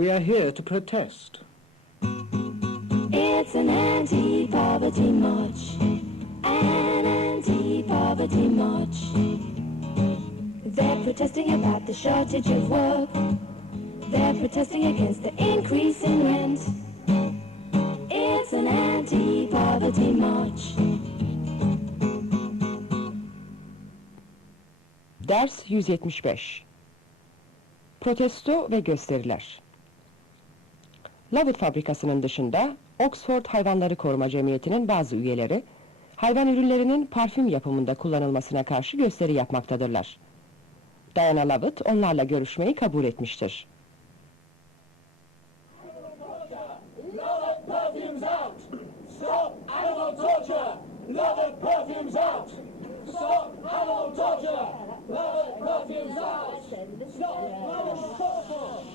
We are here to protest. It's an anti-poverty march, an anti-poverty march. They're protesting about the shortage of work. They're protesting against the increase in rent. It's an anti-poverty march. Ders 175. Protesto ve gösteriler. Lovett fabrikasının dışında Oxford Hayvanları Koruma Cemiyeti'nin bazı üyeleri hayvan ürünlerinin parfüm yapımında kullanılmasına karşı gösteri yapmaktadırlar. Diana Lovett onlarla görüşmeyi kabul etmiştir. Lovett perfumes out! Stop animal torture! Lovett perfumes out! Stop animal torture! Lovett perfumes out! Stop animal torture!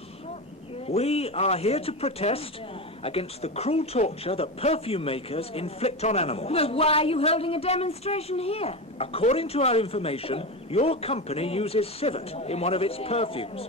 We are here to protest against the cruel torture that perfume makers inflict on animals. Well, why are you holding a demonstration here? According to our information, your company uses civet in one of its perfumes,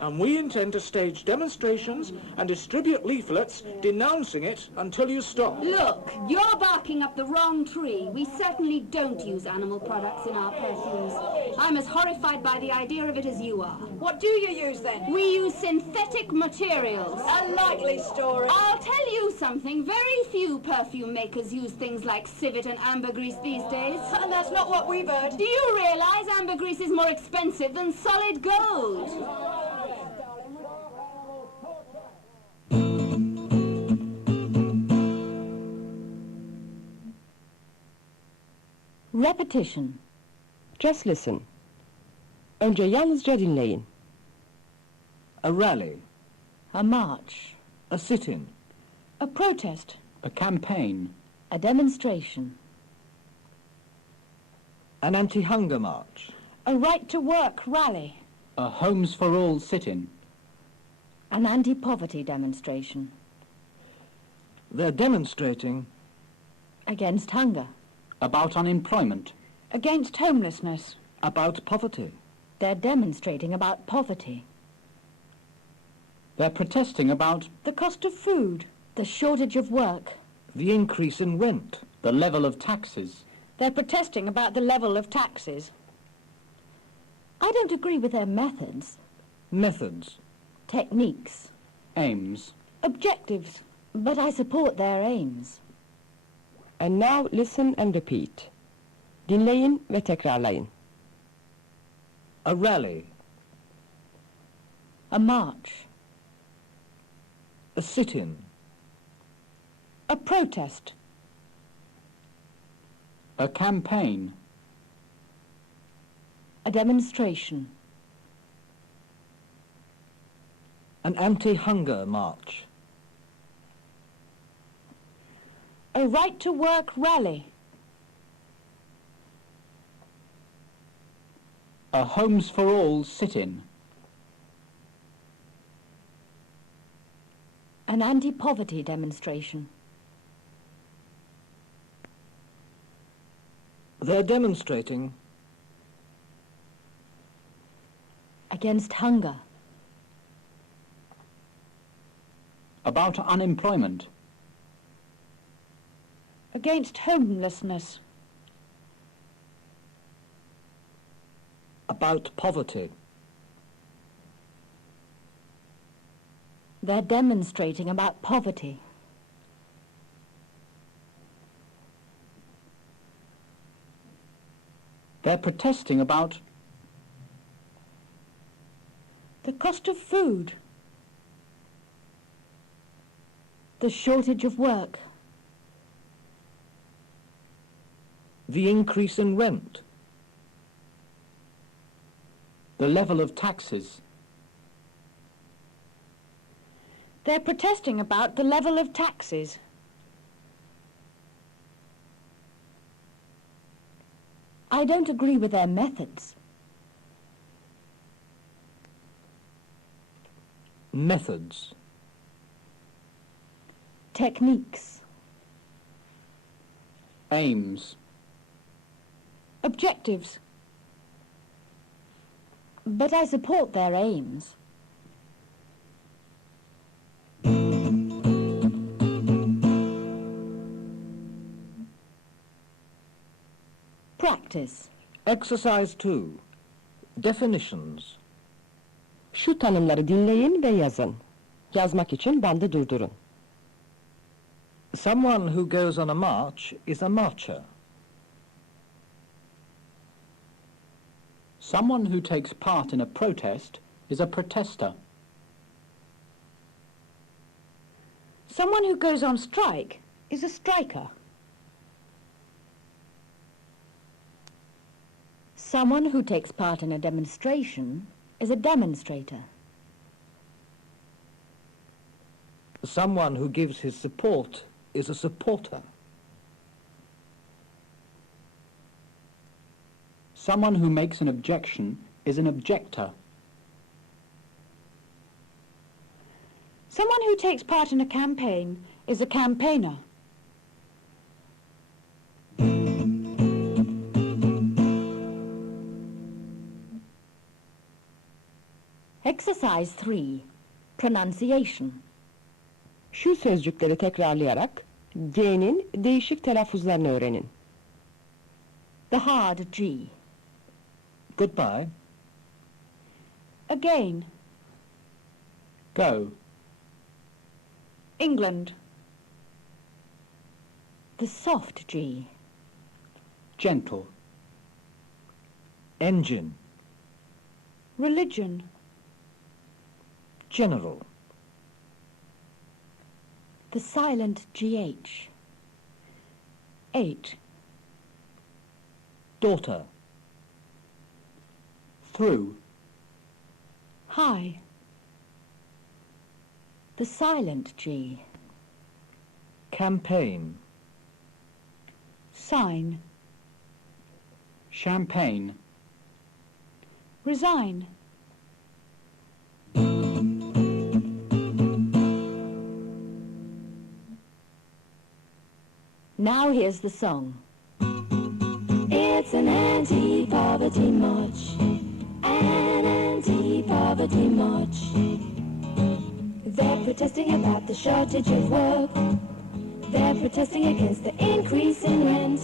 and we intend to stage demonstrations and distribute leaflets denouncing it until you stop. Look, you're barking up the wrong tree. We certainly don't use animal products in our perfumes. I'm as horrified by the idea of it as you are. What do you use then? We use synthetic materials. A likely story. I'll tell you something. Very few perfume makers use things like civet and ambergris these days. And that's not what we've heard. Do you realize ambergris is more expensive than solid gold? Repetition. Just listen. Önce yalnızca dinleyin. A rally, A march. a sit-in, A protest. A campaign. A demonstration. an anti-hunger march, A right-to-work rally. A Homes for All sit-in. An anti-poverty demonstration. they're demonstrating Against hunger. About unemployment. Against homelessness. about poverty. They're demonstrating about poverty. They're protesting about The cost of food. The shortage of work. The increase in rent. the level of taxes. They're protesting about the level of taxes. I don't agree with their methods, Methods. techniques, Aims. objectives, but I support their aims. And now listen and repeat. Dinleyin ve tekrarlayın. A rally, A march. a sit-in, A protest. A campaign. A demonstration. an anti-hunger march, A right-to-work rally. A Homes for All sit-in. An anti-poverty demonstration. they're demonstrating Against hunger. About unemployment. Against homelessness. about poverty. They're demonstrating about poverty. They're protesting about The cost of food. The shortage of work. The increase in rent. the level of taxes. They're protesting about the level of taxes. I don't agree with their methods. Methods. Techniques. Aims. Objectives. But I support their aims. practice. Exercise 2. Definitions. Şu tanımları dinleyin ve yazın. Yazmak için bandı durdurun. Someone who goes on a march is a marcher. Someone who takes part in a protest is a protester. Someone who goes on strike is a striker. Someone who takes part in a demonstration is a demonstrator. Someone who gives his support is a supporter. Someone who makes an objection is an objector. Someone who takes part in a campaign is a campaigner. Exercise 3. Pronunciation. Şu sözcükleri tekrarlayarak G'nin değişik telaffuzlarını öğrenin. The hard G. Goodbye. Again. Go. England. The soft G. Gentle. Engine. Religion. General. The silent GH. 8. Daughter. Through. High. The silent G. Campaign. Sign. Champagne. Resign. Now here's the song. It's an anti-poverty march, an anti-poverty march. They're protesting about the shortage of work. They're protesting against the increase in rent.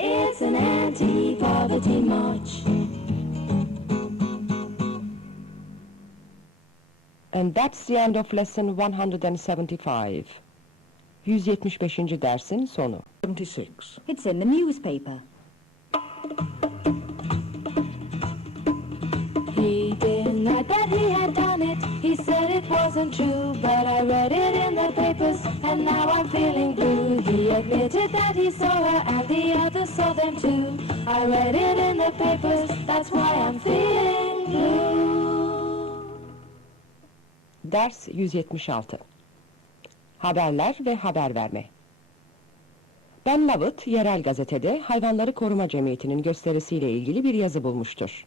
It's an anti-poverty march. And that's the end of lesson 175. 175. dersin sonu. 76. It's in the newspaper. He denied that he had done it. He said it wasn't true, but I read it in the papers, and now I'm feeling blue. He admitted that he saw her, and the others saw them too. I read it in the papers, that's why I'm feeling blue. Ders 176. Haberler ve haber verme. Ben Lovett, yerel gazetede Hayvanları Koruma Cemiyeti'nin gösterisiyle ilgili bir yazı bulmuştur.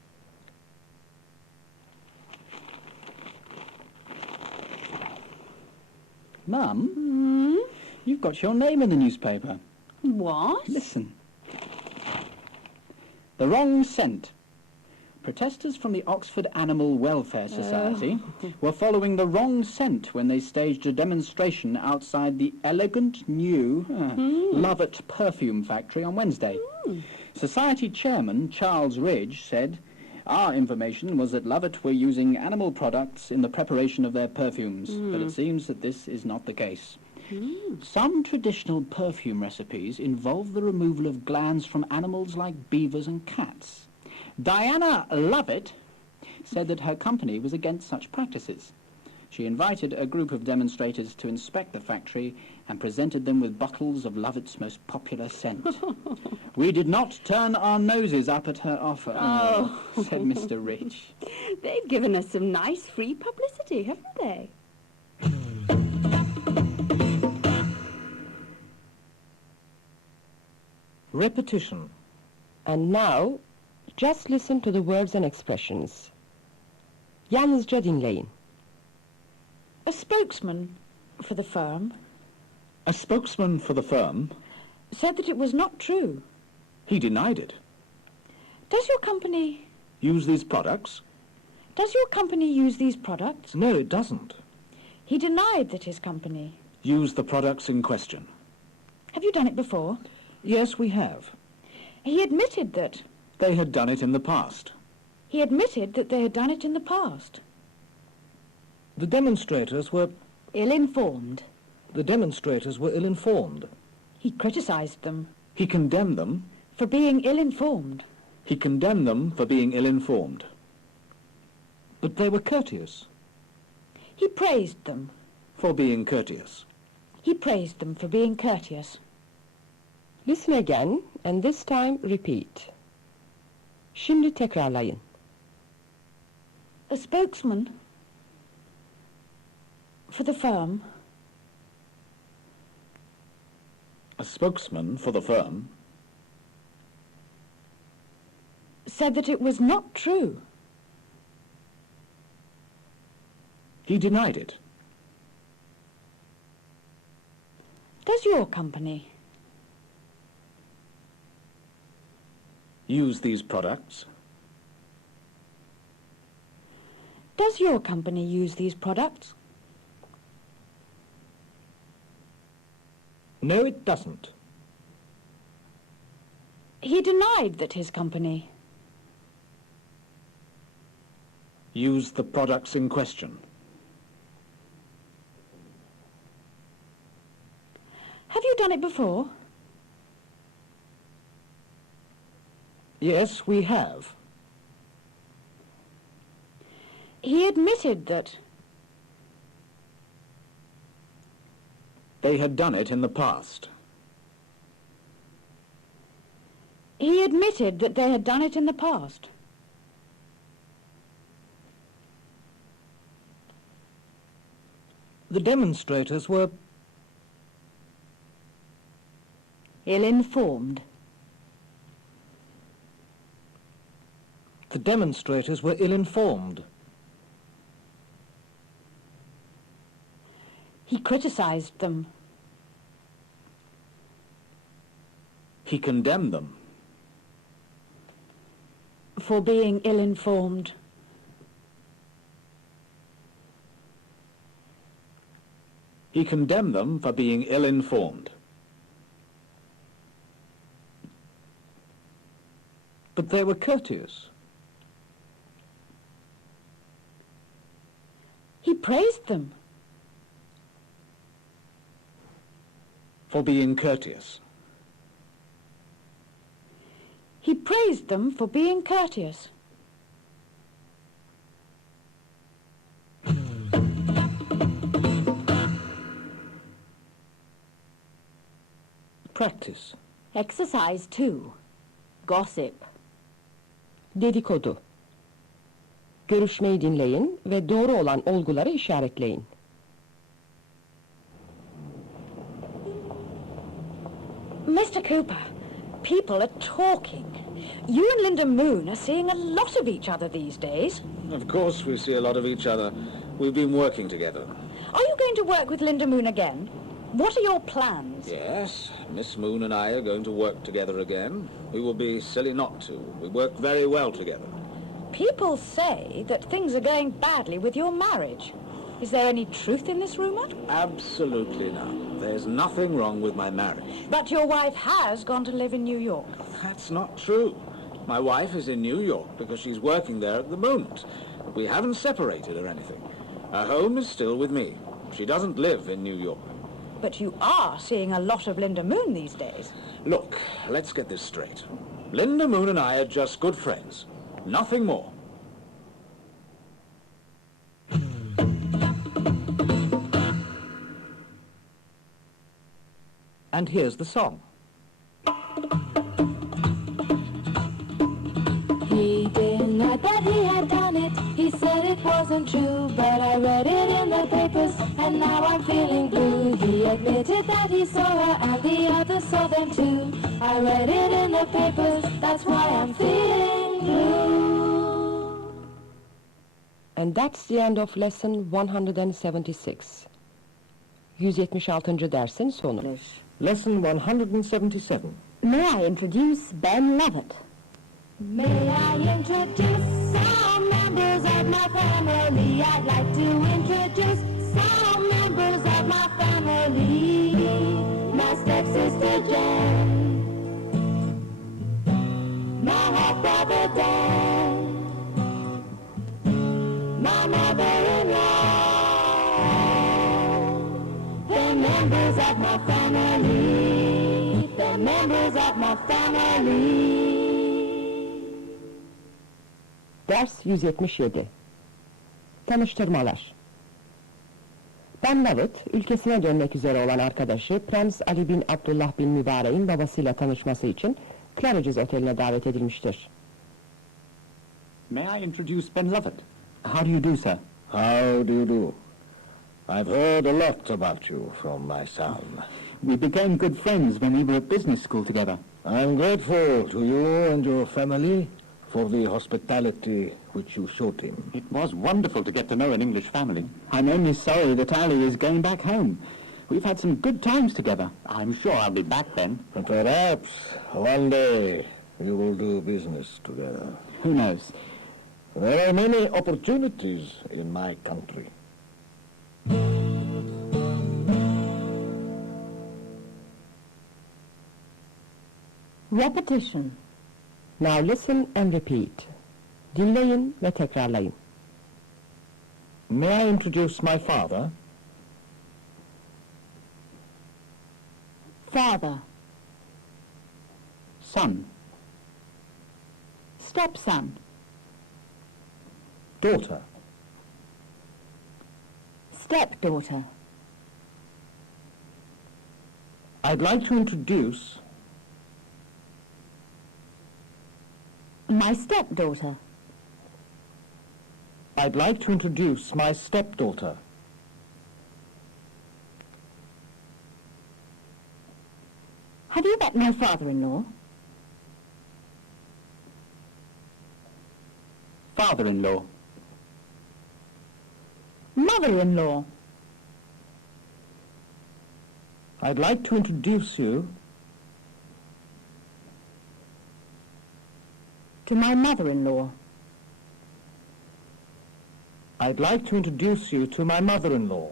Mum, you've got your name in the newspaper. What? Listen. The wrong scent. Protesters from the Oxford Animal Welfare Society were following the wrong scent when they staged a demonstration outside the elegant new Lovett perfume factory on Wednesday. Society chairman Charles Ridge said, "Our information was that Lovett were using animal products in the preparation of their perfumes, but it seems that this is not the case. Some traditional perfume recipes involve the removal of glands from animals like beavers and cats. Diana Lovett said that her company was against such practices. She invited a group of demonstrators to inspect the factory and presented them with bottles of Lovett's most popular scent. We did not turn our noses up at her offer," said Mr. Rich. They've given us some nice free publicity, haven't they? Repetition. And now, just listen to the words and expressions. Yalnızca dinleyin. A spokesman for the firm A spokesman for the firm, said that it was not true. he denied it. Does your company Use these products? use these products? No, it doesn't. He denied that his company. Use the products in question. Have you done it before? Yes, we have. He admitted that. They had done it in the past. He admitted that they had done it in the past. The demonstrators were... Ill-informed. The demonstrators were ill-informed. He criticised them. He condemned them. For being ill-informed. He condemned them for being ill-informed. But they were courteous. He praised them. For being courteous. He praised them for being courteous. Listen again and this time repeat. Şimdi tekrarlayın. A spokesman for the firm. A spokesman for the firm Said that it was not true. He denied it. Does your company Use these products. Does your company use these products? No, it doesn't. He denied that his company. Use the products in question. Have you done it before? Yes, we have. He admitted that. They had done it in the past. He admitted that they had done it in the past. The demonstrators were... Ill-informed. The demonstrators were ill-informed. He criticised them. He condemned them. For being ill-informed. He condemned them for being ill-informed. But they were courteous. He praised them. For being courteous. He praised them for being courteous. Practice. Exercise 2. Gossip. Dedikodu. Görüşmeyi dinleyin ve doğru olan olguları işaretleyin. Mr. Cooper, people are talking. You and Linda Moon are seeing a lot of each other these days. Of course we see a lot of each other. We've been working together. Are you going to work with Linda Moon again? What are your plans? Yes, Miss Moon and I are going to work together again. We will be silly not to. We work very well together. People say that things are going badly with your marriage. Is there any truth in this rumour? Absolutely none. There's nothing wrong with my marriage. But your wife has gone to live in New York. That's not true. My wife is in New York because she's working there at the moment. We haven't separated or anything. Her home is still with me. She doesn't live in New York. But you are seeing a lot of Linda Moon these days. Look, let's get this straight. Linda Moon and I are just good friends. Nothing more. And here's the song. He denied that he had done it. He said it wasn't true, but I read it in the papers, and now I'm feeling blue. He admitted that he saw her, and the others saw them too. I read it in the papers, that's why I'm feeling blue. And that's the end of lesson 176. 176. dersin sonu. Lesson 177. May I introduce Ben Lovett? May I introduce some members of my family? I'd like to introduce some members of my family. My stepsister Jen, members of my family, the members of my family. Ders 177. Tanıştırmalar. Ben David, ülkesine dönmek üzere olan arkadaşı Prens Ali bin Abdullah bin Mübarek'in babasıyla tanışması için Claridge's Oteli'ne davet edilmiştir. May I introduce Ben Lovett? How do you do, sir? How do you do? I've heard a lot about you from my son. We became good friends when we were at business school together. I'm grateful to you and your family for the hospitality which you showed him. It was wonderful to get to know an English family. I'm only sorry that Ali is going back home. We've had some good times together. I'm sure I'll be back then. And perhaps one day you will do business together. Who knows? There are many opportunities in my country. Repetition. Now listen and repeat. Dinleyin ve tekrarlayın. May I introduce my father? Father. Son. Stepson. Daughter. Stepdaughter. I'd like to introduce My stepdaughter. I'd like to introduce my stepdaughter. Have you met my father-in-law? Father-in-law. Mother-in-law. I'd like to introduce you To my mother-in-law. I'd like to introduce you to my mother-in-law.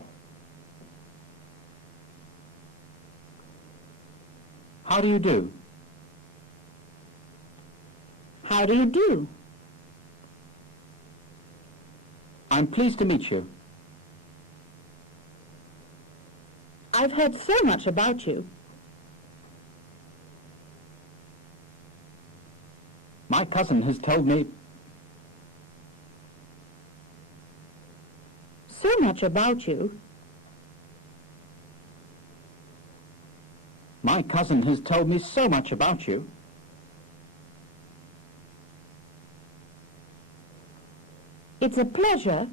How do you do? How do you do? I'm pleased to meet you. I've heard so much about you. My cousin has told me... So much about you. My cousin has told me so much about you. It's a pleasure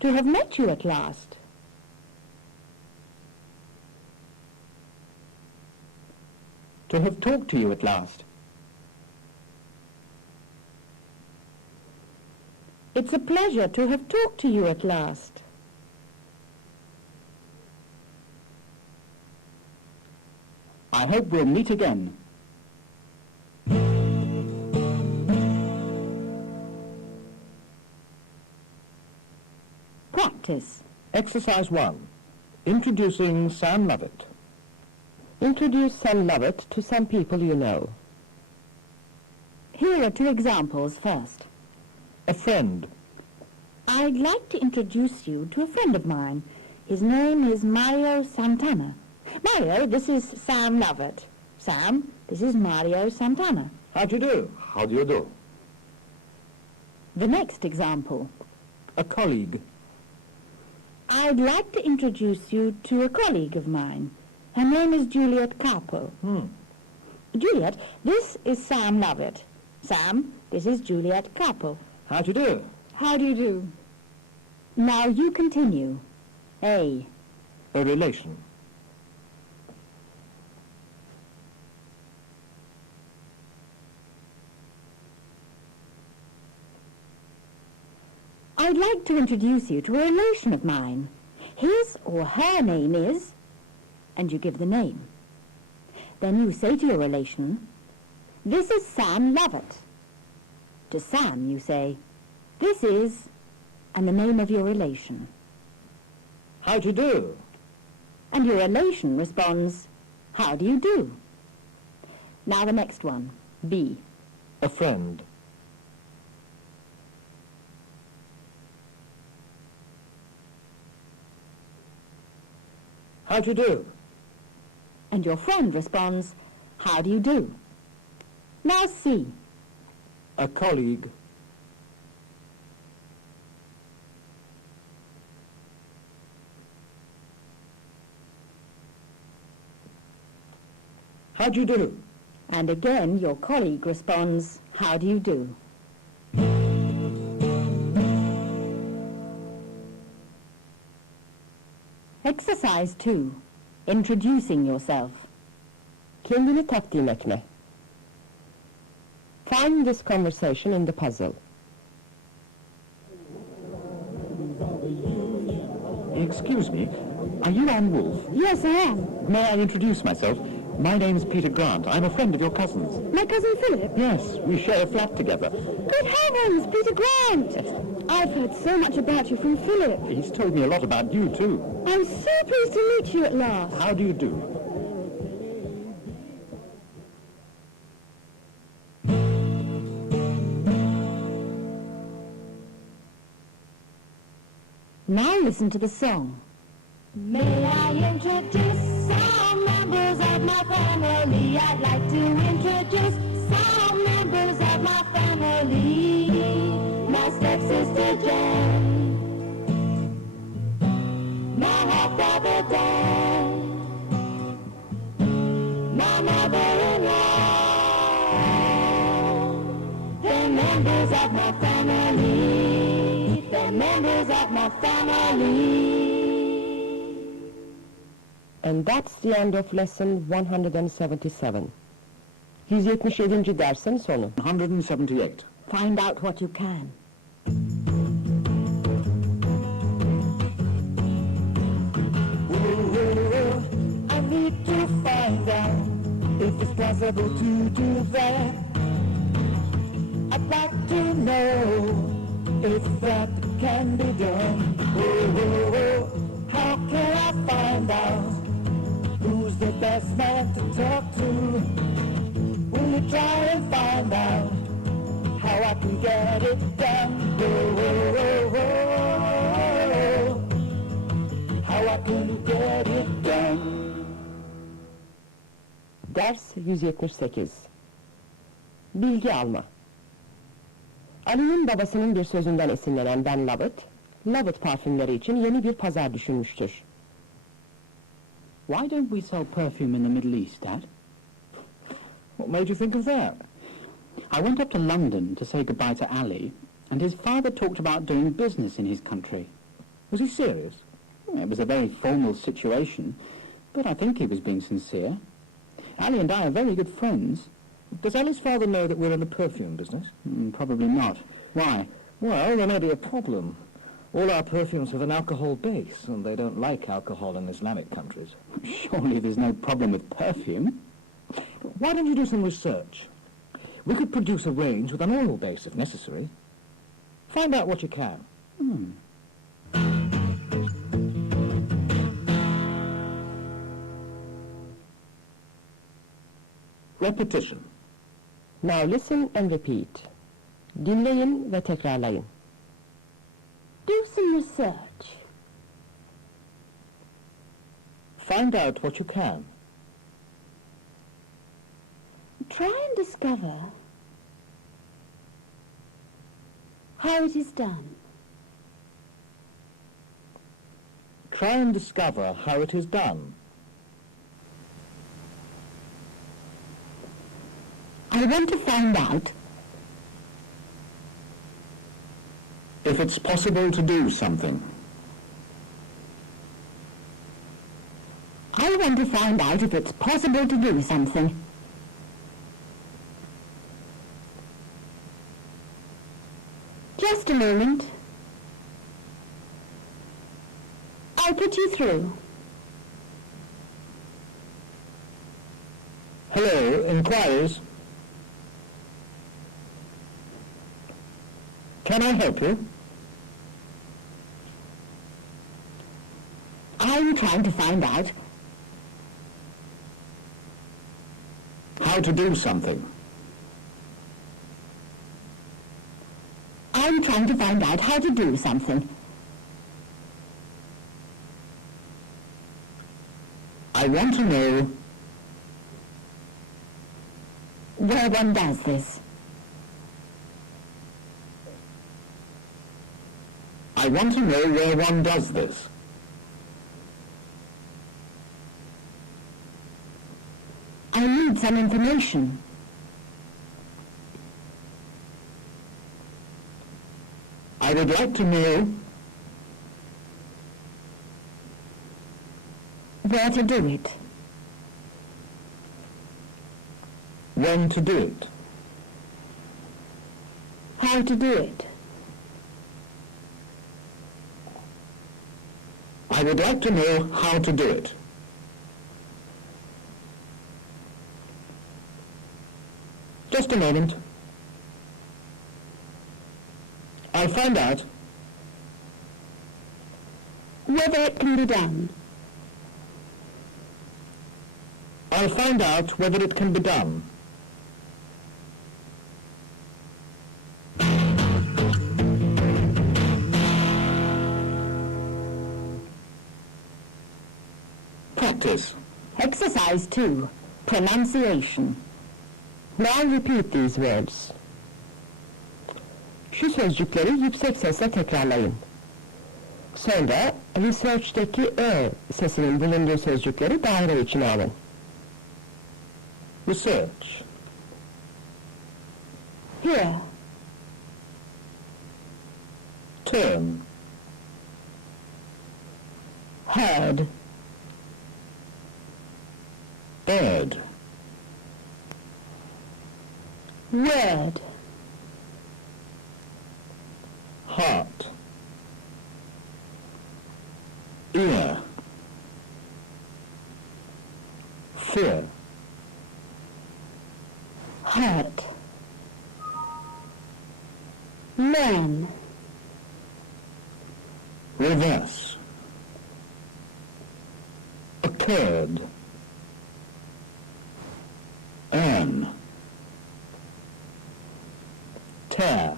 to have met you at last. To have talked to you at last. It's a pleasure to have talked to you at last. I hope we'll meet again. Practice. Exercise 1. Introducing Sam Lovett. Introduce Sam Lovett to some people you know. Here are two examples first. A friend. I'd like to introduce you to a friend of mine. His name is Mario Santana. Mario, this is Sam Lovett. Sam, this is Mario Santana. How do you do? How do you do? The next example. A colleague. I'd like to introduce you to a colleague of mine. Her name is Juliet Carpo. Juliet, this is Sam Lovett. Sam, this is Juliet Carpo. How do you do? How do you do? Now you continue. A. A relation. I'd like to introduce you to a relation of mine. His or her name is, and you give the name. Then you say to your relation, this is Sam Lovett. To Sam you say, this is, and the name of your relation. How do you do? And your relation responds, how do you do? Now the next one, B. A friend. How do you do? And your friend responds, how do you do? Now C. A colleague. How do you do? And again your colleague responds, how do you do? Exercise 2. Introducing yourself. Kendini takdim etme. Find this conversation in the puzzle. Excuse me, are you Anne Wolfe? Yes, I am. May I introduce myself? My name's Peter Grant. I'm a friend of your cousin's. My cousin Philip? Yes, we share a flat together. Good heavens, Peter Grant! I've heard so much about you from Philip. He's told me a lot about you, too. I'm so pleased to meet you at last. How do you do? Now listen to the song. May I introduce some members of my family? I'd like to introduce some members of my family. My stepsister Jen, my half-brother Dan, my mother-in-law. They're members of my family. They're members of my family. And that's the end of lesson 177. 177. dersin sonu. 178. Find out what you can. I need to find out if it's possible to do that. I'd like to know if that can be done. How can I find out who's the best man to talk to? Will you try and find out how I can get it done? How I can get it done? Ders 178. Bilgi alma. Ali'nin babasının bir sözünden esinlenen Ben Lovett, Lovett parfümleri için yeni bir pazar düşünmüştür. Why don't we sell perfume in the Middle East, Dad? What made you think of that? I went up to London to say goodbye to Ali, and his father talked about doing business in his country. Was he serious? It was a very formal situation, but I think he was being sincere. Ali and I are very good friends. Does Ali's father know that we're in the perfume business? Probably not. Why? Well, there may be a problem. All our perfumes have an alcohol base, and they don't like alcohol in Islamic countries. Surely there's no problem with perfume. Why don't you do some research? We could produce a range with an oil base if necessary. Find out what you can. Repetition. Now listen and repeat. Dinleyin ve tekrarlayın. Do some research. Find out what you can. Try and discover how it is done. Try and discover how it is done. I want to find out If it's possible to do something. I want to find out if it's possible to do something. Just a moment. I'll put you through. Hello, inquiries. Can I help you? I'm trying to find out How to do something. I'm trying to find out how to do something. I want to know where one does this. I want to know where one does this. I need some information. I would like to know Where to do it. when to do it. How to do it. I would like to know how to do it. Just a moment. I'll find out. Whether it can be done. I'll find out whether it can be done. Practice. Exercise 2. Pronunciation. Now repeat these words. Şu sözcükleri yüksek sesle tekrarlayın. Sonra research'teki Ö sesinin bulunduğu sözcükleri daire içine alın. Research. Here. Turn. Heard. Bird. Word. Heart. Ear. Fear. Hurt. Learn. Reverse. Occurred. Earn. Tear.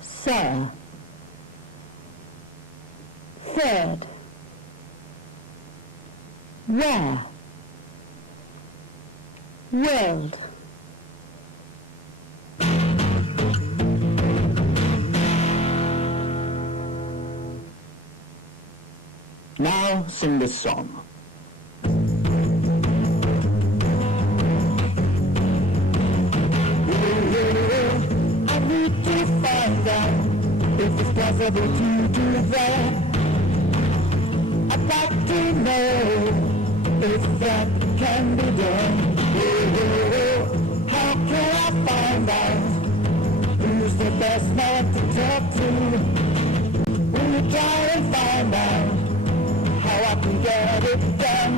Sir. Third. Where. World. Now sing this song. I need to find out if it's possible to do that. I'd like to know if that can be done. How can I find out who's the best man to talk to? Will you try and find out how I can get it done?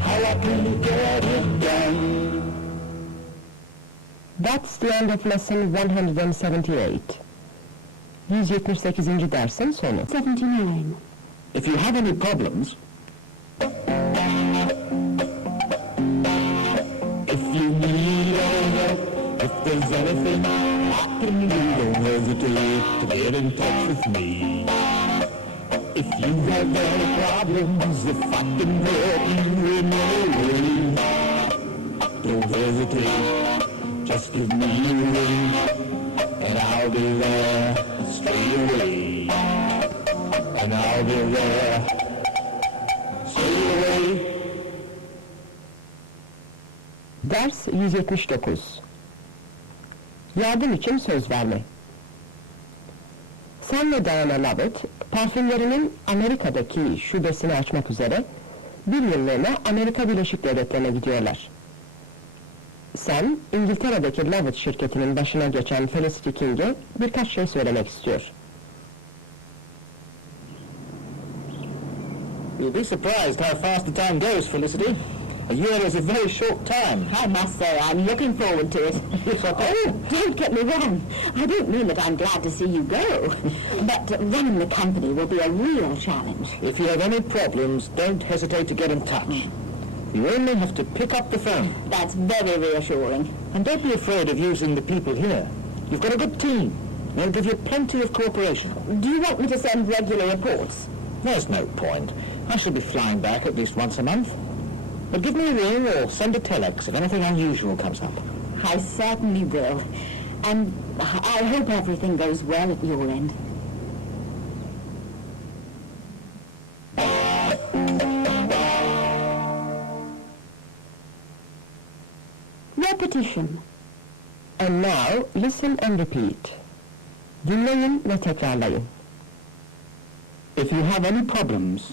How I can get it done? That's the end of lesson 178. 178. dersin sonu. 79. If you have any problems, If you need any help, if there's anything I can do, don't hesitate to get in touch with me. If you have any problems, if I can help you in any way, don't hesitate, just give me a ring, and I'll be there straight away. And I'll be there straight away. Ders 179. Yardım için söz verme. Sam ve Diana Lovett, parfümlerinin Amerika'daki şubesini açmak üzere bir yıllığına Amerika Birleşik Devletleri'ne gidiyorlar. Sam, İngiltere'deki Lovett şirketinin başına geçen Felicity King'e birkaç şey söylemek istiyor. you'll be surprised how fast the time goes, Felicity. A year is a very short time. I must say, I'm looking forward to it. Oh, don't get me wrong. I don't mean that I'm glad to see you go. But running the company will be a real challenge. If you have any problems, don't hesitate to get in touch. You only have to pick up the phone. That's very reassuring. And don't be afraid of using the people here. You've got a good team. They'll give you plenty of cooperation. Do you want me to send regular reports? There's no point. I shall be flying back at least once a month. But give me a ring or send a telex if anything unusual comes up. I certainly will. And I hope everything goes well at your end. Repetition. And now listen and repeat. Dinleyin ve tekrarlayın. If you have any problems,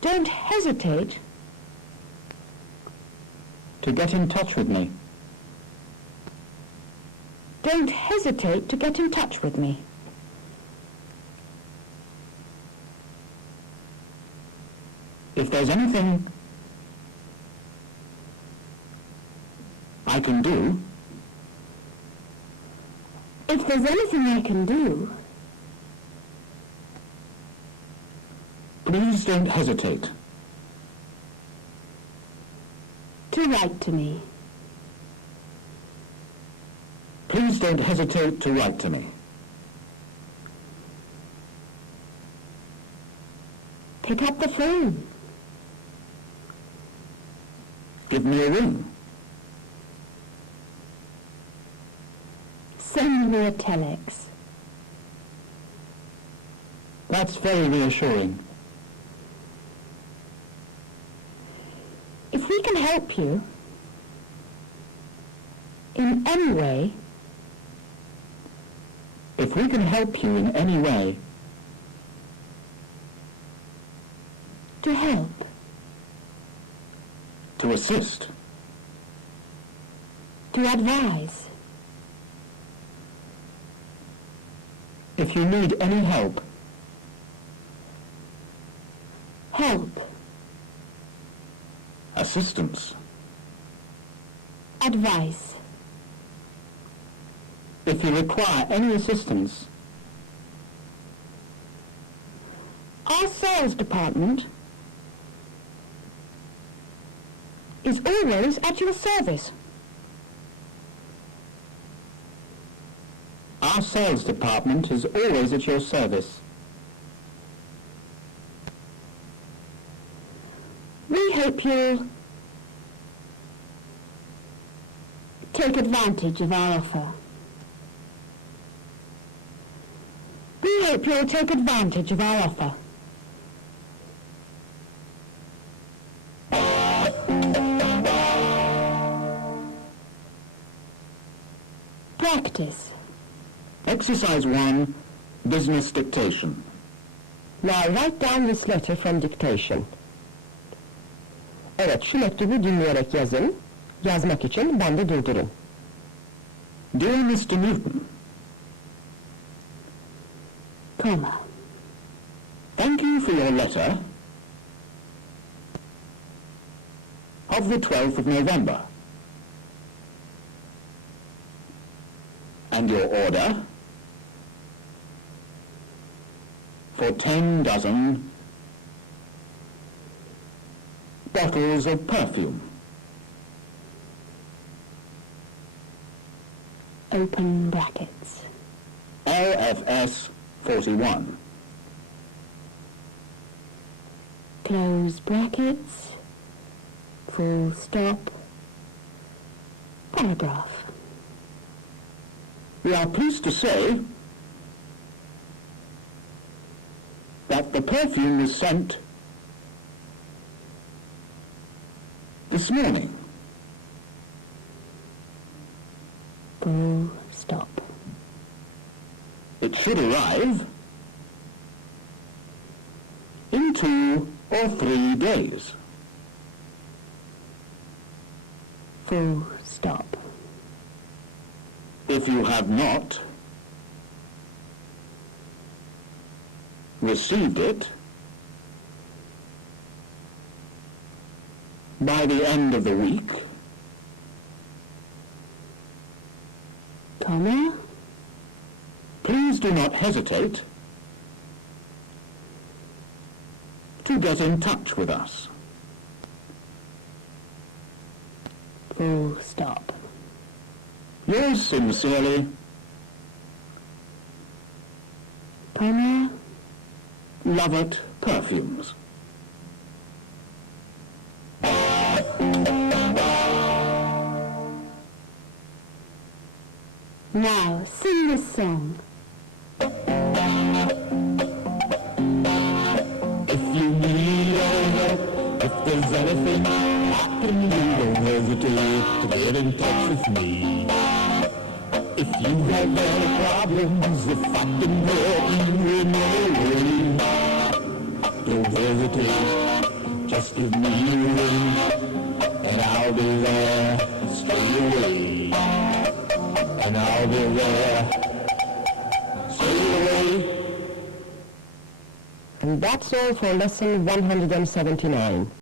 Don't hesitate to get in touch with me. Don't hesitate to get in touch with me. If there's anything I can do, If there's anything I can do, please don't hesitate. to write to me. Please don't hesitate to write to me. Pick up the phone. Give me a ring. Send me a telex. That's very reassuring. If we can help you in any way, If we can help you in any way, to help, to assist, to advise, if you need any help, help, assistance, advice, if you require any assistance, our sales department is always at your service. our sales department is always at your service. We hope you'll take advantage of our offer. We hope you'll take advantage of our offer. Practice. Exercise 1, business dictation. Now write down this letter from dictation. Evet, şu mektubu dinleyerek yazın. Yazmak için bende durdurun. Dear Mr. Newton, Comma. thank you for your letter of the 12th of November and your order for 10 dozen bottles of perfume. Open brackets. LFS 41. Close brackets. Full stop. Paragraph. We are pleased to say that the perfume was sent this morning. Full stop. It should arrive in 2 or 3 days. Full stop. If you have not received it by the end of the week, Comma. please do not hesitate to get in touch with us. Full stop. Yours sincerely, Pamela? Lovett Perfumes. Now, sing this song. If you need help, if there's anything I can do, don't hesitate to get in touch with me. If you have any problems, if I can help you in any way, don't hesitate, just give me a ring, and I'll be there straight away. And I'll be there straight away. And that's all for lesson 179.